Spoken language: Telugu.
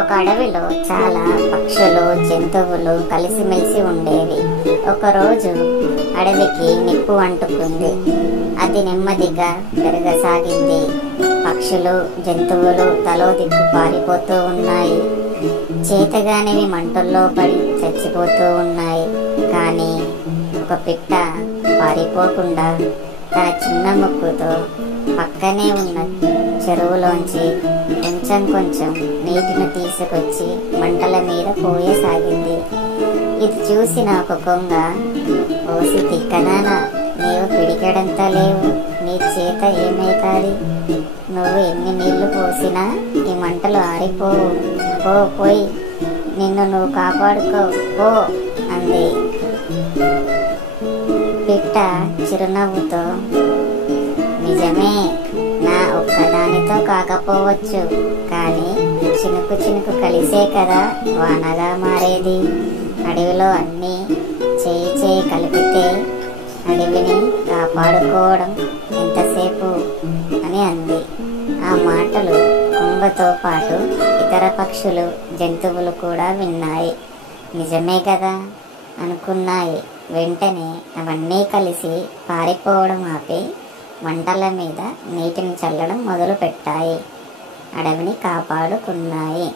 ఒక అడవిలో చాలా పక్షులు జంతువులు కలిసిమెలిసి ఉండేవి. ఒకరోజు అడవికి నిప్పు అంటుకుంది. అది నెమ్మదిగా పెరగసాగింది. పక్షులు జంతువులు తలో దిక్కు పారిపోతూ ఉన్నాయి. చేతగానివి మంటల్లో పడి చచ్చిపోతూ ఉన్నాయి. కానీ ఒక పిట్ట పారిపోకుండా తన చిన్న ముక్కుతో పక్కనే ఉన్న చెరువులోంచి కొంచెం కొంచెం నీటిని తీసుకొచ్చి మంటల మీద పోయసాగింది. ఇది చూసిన ఒక కొంగ, ఓసి తిక్కదానా, నీవు పిడికెడంతా లేవు, నీ చేత ఏమైతాది? నువ్వు ఎన్ని నీళ్లు పోసినా ఈ మంటలు ఆరిపోవు, పోయి నిన్ను నువ్వు కాపాడుకో పో అంది. పిట్ట చిరునవ్వుతో, నిజమే, నా ఒక్కదానితో కాకపోవచ్చు, కానీ చినుకు చినుకు కలిసే కదా వానగా మారేది. అడవిలో అన్నీ చేయి కలిపితే అడవిని కాపాడుకోవడం ఎంతసేపు అని అంది. ఆ మాటలు కొంగతో పాటు ఇతర పక్షులు జంతువులు కూడా విన్నాయి. నిజమే కదా అనుకున్నాయి. వెంటనే అవన్నీ కలిసి పారిపోవడం ఆపి మంటల మీద నీటిని చల్లడం మొదలు పెట్టాయి. అడవిని కాపాడుకున్నాయి.